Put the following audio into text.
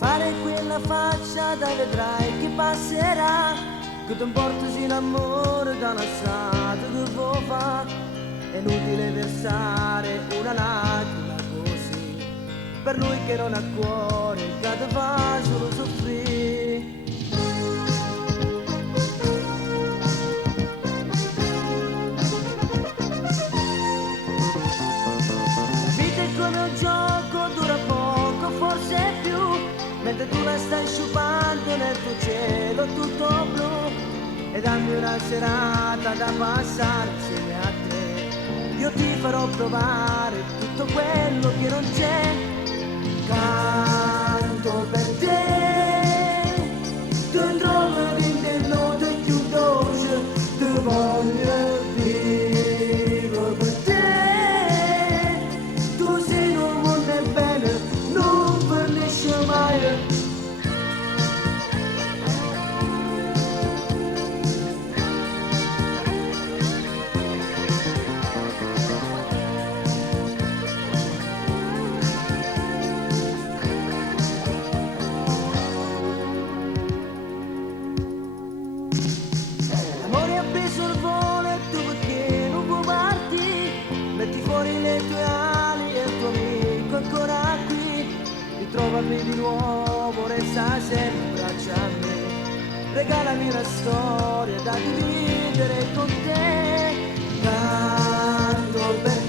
Fare quella faccia da vedrai che passerà, che ti porta in amore da una strada che vuoi fa. È inutile versare una lacrima così, per lui che non ha cuore, che ti fa solo soffrire. La vita è come un gioco, dura poco, forse più, mentre tu la stai sciupando nel tuo cielo tutto blu, e dammi una serata da passare insieme a te. Io ti farò provare tutto quello che non c'è. Canto per te, tu trovi in note più dolce, ti voglio vivere per te. Tu sei un mondo e bene, non finisce mai. L'amore ha preso il volo e tu perché non puoi partire? Metti fuori le tue ali e il tuo amico ancora qui. Ritrovami di nuovo, resta sempre in braccio a me. Regalami una storia da dividere con te. Canto per